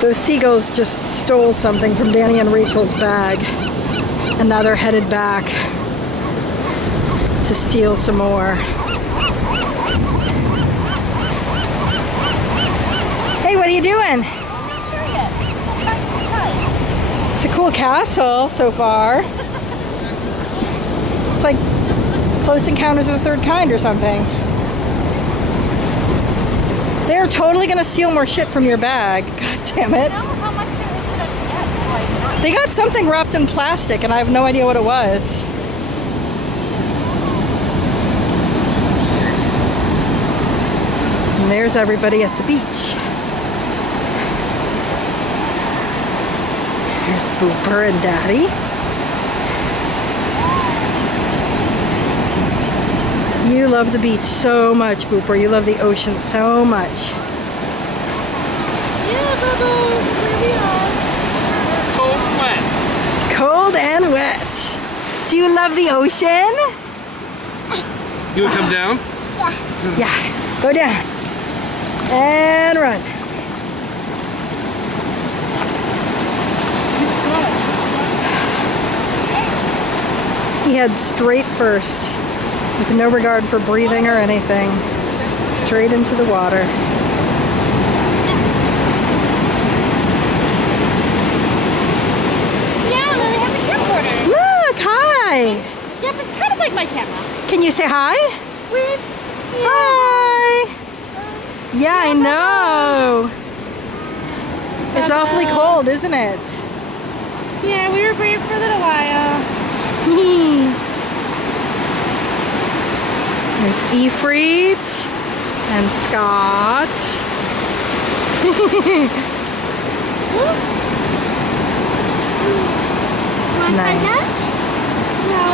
Those seagulls just stole something from Danny and Rachel's bag, and now they're headed back to steal some more. Hey, what are you doing? I'm not sure yet. It's a cool castle so far. It's like Close Encounters of the Third Kind or something. They're totally gonna steal more shit from your bag. God damn it. I don't know how much there is for them to get. Like, They got something wrapped in plastic and I have no idea what it was. And there's everybody at the beach. There's Booper and Daddy. You love the beach so much, Booper. You love the ocean so much. yeah, Bubbles, here we are. Cold and wet. Cold and wet. Do you love the ocean? You would come down? Yeah. Go down. And run. He heads straight first, with no regard for breathing or anything. Straight into the water. Yeah, Lily has a camcorder. Look, hi. Yep, it's kind of like my camera. Can you say hi? With Hi. Yeah, I know. It's awfully cold, isn't it? Yeah, we were brave for a little while. There's Ifrit and Scott. Want Nice. No.